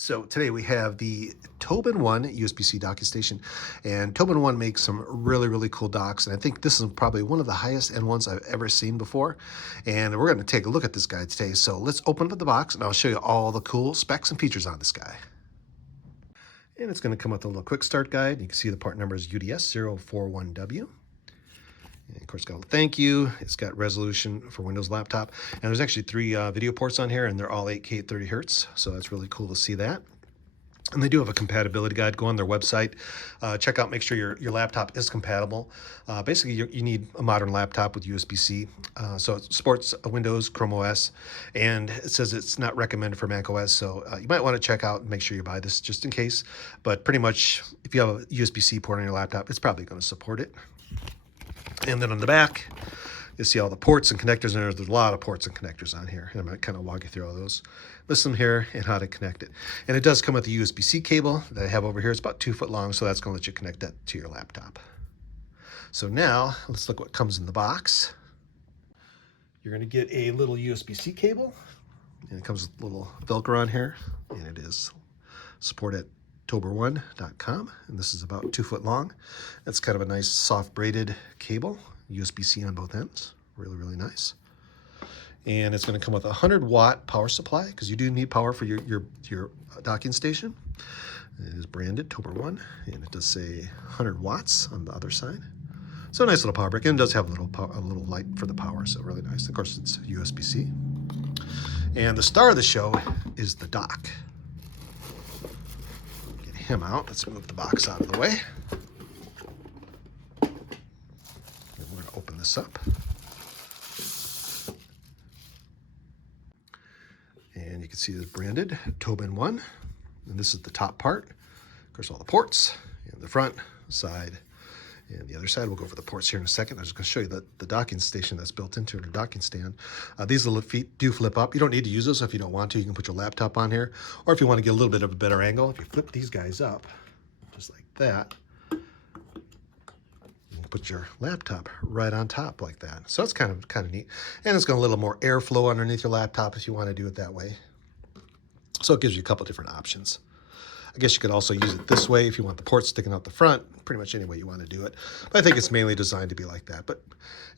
So today we have the TobenONE USB-C docking station, and TobenONE makes some really cool docks, and I think this is probably one of the highest end ones I've ever seen before. And we're going to take a look at this guy today. So let's open up the box and I'll show you all the cool specs and features on this guy. And it's going to come with a little quick start guide. You can see the part number is UDS041W. And of course, it's got a thank you. It's got resolution for Windows laptop. And there's actually three video ports on here, and they're all 8K 30 hertz. So that's really cool to see that. And they do have a compatibility guide. Go on their website, check out, make sure your laptop is compatible. Basically, you need a modern laptop with USB-C. So it supports Windows, Chrome OS, and it says it's not recommended for Mac OS. So you might want to check out and make sure you buy this just in case. But pretty much, if you have a USB-C port on your laptop, it's probably going to support it. And then on the back, you see all the ports and connectors, and there's a lot of ports and connectors on here. And I'm going to kind of walk you through all those, list them here, and how to connect it. And it does come with a USB-C cable that I have over here. It's about 2 foot long, so that's going to let you connect that to your laptop. So now, let's look what comes in the box. You're going to get a little USB-C cable, and it comes with a little Velcro on here, and it is support at TobenONE.com, and this is about 2 foot long. That's kind of a nice soft braided cable, USB-C on both ends, really nice. And it's going to come with a 100-watt power supply, because you do need power for your docking station. It is branded TobenONE, and it does say 100 watts on the other side. So a nice little power brick, and it does have a little light for the power, so really nice. Of course, it's USB-C. And the star of the show is the dock. Him out. Let's move the box out of the way. And we're going to open this up. And you can see this branded TobenONE. And this is the top part. Of course, all the ports in the front, side, and the other side. We'll go over the ports here in a second. I'm just going to show you the docking station that's built into it, or docking stand. These little feet do flip up. You don't need to use those if you don't want to. You can put your laptop on here. Or if you want to get a little bit of a better angle, if you flip these guys up, just like that, you can put your laptop right on top like that. So it's kind of neat. And it's got a little more airflow underneath your laptop if you want to do it that way. So it gives you a couple different options. I guess you could also use it this way if you want the ports sticking out the front, pretty much any way you want to do it. But I think it's mainly designed to be like that. But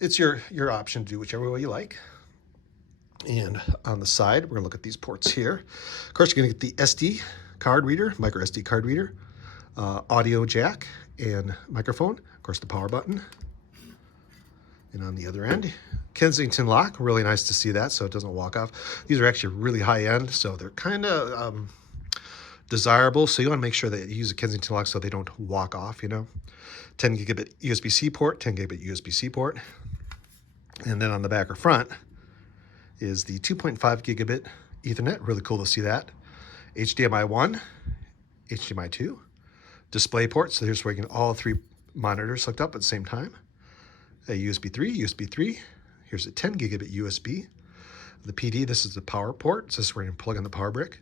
it's your option to do whichever way you like. And on the side, we're going to look at these ports here. Of course, you're going to get the SD card reader, micro SD card reader, audio jack, and microphone. Of course, the power button. And on the other end, Kensington lock. Really nice to see that so it doesn't walk off. These are actually really high end, so they're kind of desirable, so you want to make sure that you use a Kensington lock so they don't walk off, 10 gigabit USB-C port, 10 gigabit USB-C port. And then on the back or front is the 2.5 gigabit Ethernet. Really cool to see that. HDMI 1, HDMI 2, display port. So here's where you can all three monitors hooked up at the same time. A USB 3. Here's a 10 gigabit USB. The PD, this is the power port. So this is where you can plug in the power brick.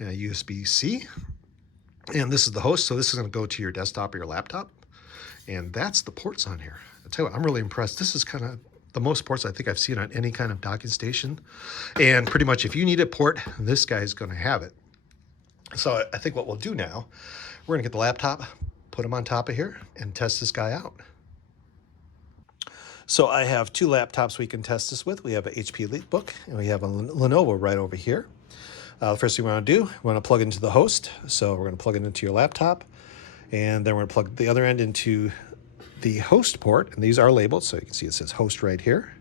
And a USB-C, and this is the host, so this is going to go to your desktop or your laptop, and that's the ports on here. I'll tell you what, I'm really impressed. This is kind of the most ports I think I've seen on any kind of docking station, and pretty much if you need a port, this guy's going to have it. So I think what we'll do now, we're going to get the laptop, put him on top of here, and test this guy out. So I have two laptops we can test this with. We have an HP EliteBook, and we have a Lenovo right over here. The first thing we want to do, we want to plug it into the host. So we're going to plug it into your laptop, and then we're going to plug the other end into the host port. And these are labeled, so you can see it says host right here.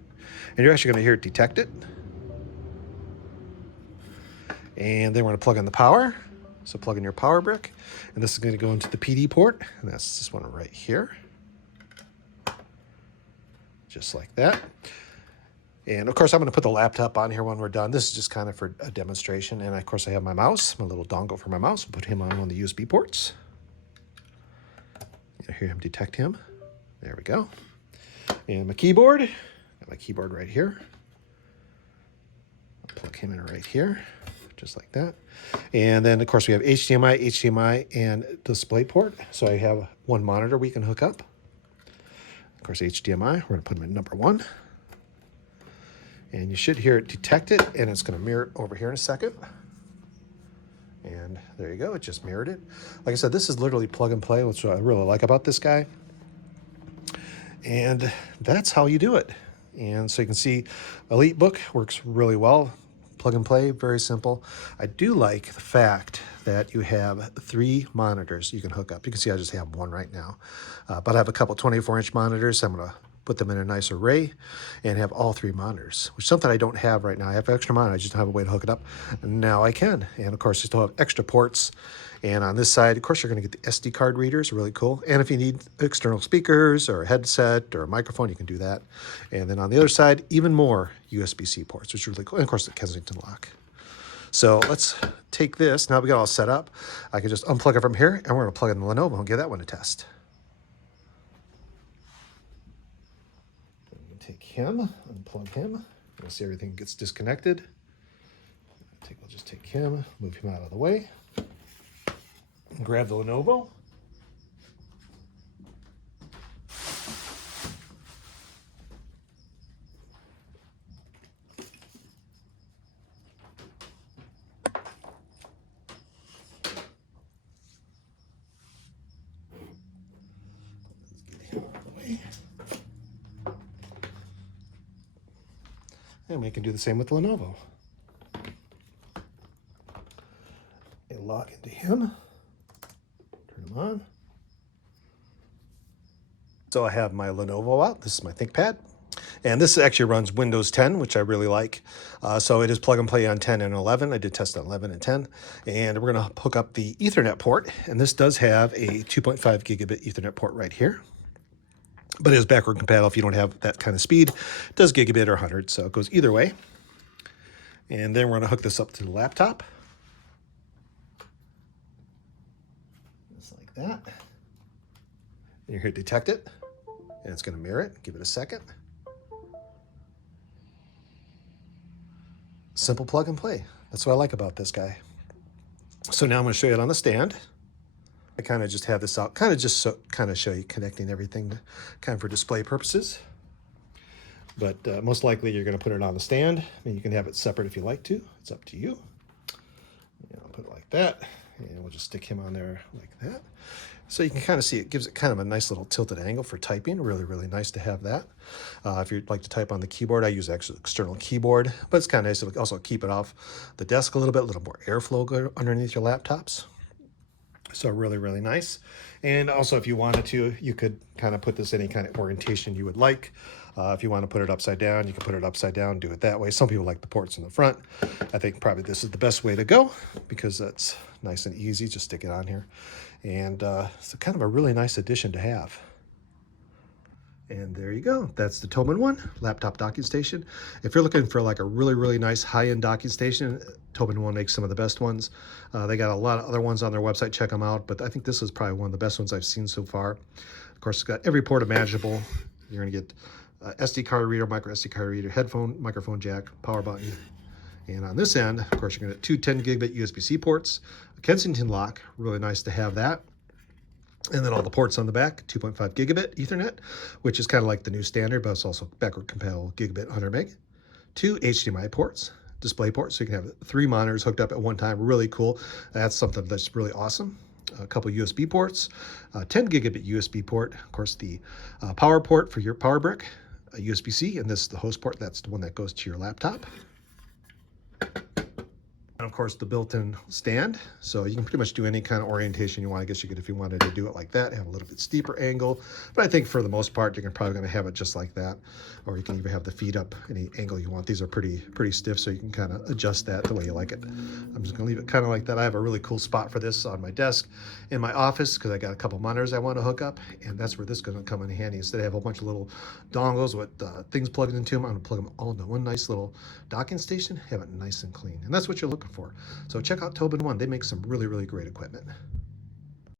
And you're actually going to hear it detect it. And then we're going to plug in the power. So plug in your power brick. And this is going to go into the PD port, and that's this one right here. Just like that. And of course, I'm going to put the laptop on here when we're done. This is just kind of for a demonstration. And of course, I have my mouse, my little dongle for my mouse. We'll put him on one of the USB ports. You hear him detect him. There we go. And my keyboard. Got my keyboard right here. I'll plug him in right here, just like that. And then, of course, we have HDMI, and display port. So I have one monitor we can hook up. Of course, HDMI. We're going to put him at number 1. And you should hear it detect it, and it's going to mirror it over here in a second. And there you go, it just mirrored it. Like I said, this is literally plug and play, which I really like about this guy. And that's how you do it. And so you can see EliteBook works really well. Plug and play, very simple. I do like the fact that you have 3 monitors you can hook up. You can see I just have one right now. But I have a couple 24-inch monitors. I'm gonna put them in a nice array and have all 3 monitors, which is something I don't have right now. I have extra monitors, I just don't have a way to hook it up. And now I can. And of course, you still have extra ports. And on this side, of course, you're gonna get the SD card readers, really cool. And if you need external speakers or a headset or a microphone, you can do that. And then on the other side, even more USB-C ports, which is really cool. And of course, the Kensington lock. So let's take this, now we got all set up. I can just unplug it from here, and we're gonna plug in the Lenovo and give that one a test. Take him, unplug him. You'll see everything gets disconnected. We'll just take him, move him out of the way. Grab the Lenovo. Let's get him out of the way. And we can do the same with the Lenovo. And log into him. Turn him on. So I have my Lenovo out. This is my ThinkPad. And this actually runs Windows 10, which I really like. So it is plug and play on 10 and 11. I did test on 11 and 10. And we're going to hook up the Ethernet port. And this does have a 2.5 gigabit Ethernet port right here. But it is backward compatible if you don't have that kind of speed. It does gigabit or 100, so it goes either way. And then we're going to hook this up to the laptop. Just like that. And you're going to detect it. And it's going to mirror it. Give it a second. Simple plug and play. That's what I like about this guy. So now I'm going to show you it on the stand. I kind of just have this out, kind of show you connecting everything, kind of for display purposes. But most likely you're going to put it on the stand. I mean, you can have it separate if you like to. It's up to you. And I'll put it like that, and we'll just stick him on there like that. So you can kind of see it gives it kind of a nice little tilted angle for typing. Really, really nice to have that. If you'd like to type on the keyboard, I use actually external keyboard, but it's kind of nice to also keep it off the desk a little more airflow go underneath your laptops. So really, really nice. And also if you wanted to, you could kind of put this any kind of orientation you would like. If you want to put it upside down, you can put it upside down, do it that way. Some people like the ports in the front. I think probably this is the best way to go because that's nice and easy. Just stick it on here. And it's kind of a really nice addition to have. And there you go. That's the TobenONE laptop docking station. If you're looking for like a really, really nice high-end docking station, TobenONE makes some of the best ones. They got a lot of other ones on their website. Check them out. But I think this is probably one of the best ones I've seen so far. Of course, it's got every port imaginable. You're going to get SD card reader, micro SD card reader, headphone, microphone jack, power button. And on this end, of course, you're going to get 2 10 gigabit USB-C ports, a Kensington lock. Really nice to have that. And then all the ports on the back, 2.5 gigabit Ethernet, which is kind of like the new standard, but it's also backward compatible gigabit 100 meg. 2 HDMI ports, display ports, so you can have 3 monitors hooked up at one time. Really cool. That's something that's really awesome. A couple USB ports, 10 gigabit USB port, of course the power port for your power brick, a USB-C, and this is the host port. That's the one that goes to your laptop. And of course the built-in stand, so you can pretty much do any kind of orientation you want. I guess you could, if you wanted to do it like that, have a little bit steeper angle, but I think for the most part you're probably going to have it just like that, or you can even have the feet up any angle you want. These are pretty stiff, so you can kind of adjust that the way you like it. I'm just going to leave it kind of like that. I have a really cool spot for this on my desk in my office because I got a couple monitors I want to hook up, and that's where this is going to come in handy. Instead of have a whole bunch of little dongles with things plugged into them, I'm going to plug them all into one nice little docking station, have it nice and clean, and that's what you're looking for. So check out TobenONE. They make some really, really great equipment.